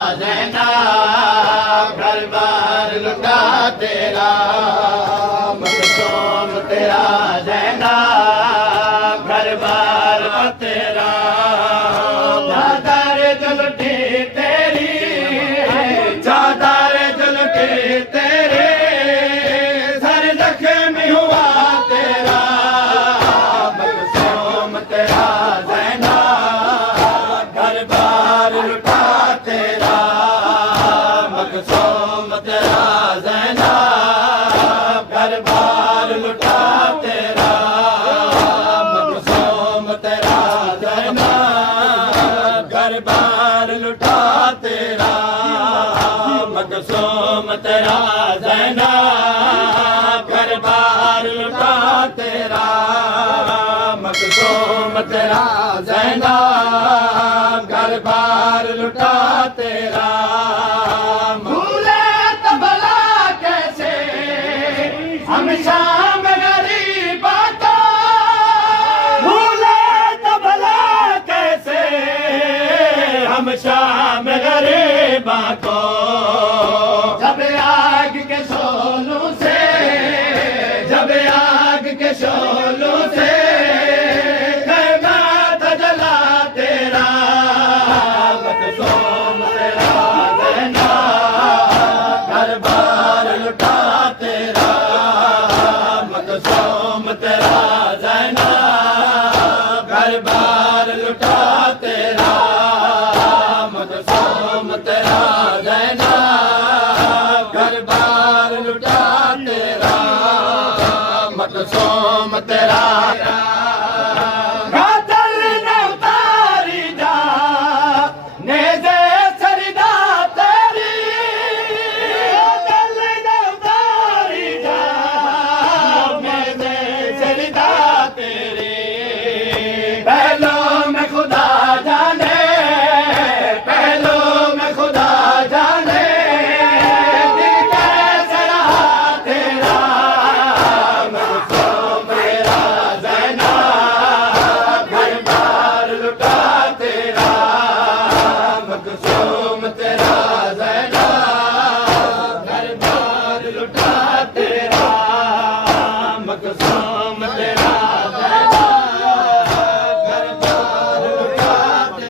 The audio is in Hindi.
ज़ैना घर बार लुटा तेरा मखदूम तेरा ज़ैना घर बार तेरा चादर जुल्फ़ी तेरी चादर जुल्फ़ी तेरे सर ज़ख्मी हुआ तेरा मखदूम तेरा ज़ैना घर बार लुटा तेरा मखदूम तेरा ज़ैना घर बार लुटा तेरा मखदूम तेरा ज़ैना घर बार लुटा तेरा मखदूम तेरा ज़ैना घर बार लुटा तेरा मखदूम तेरा ज़ैना घर बार लुटा तेरा भूले तो भला कैसे हम शाम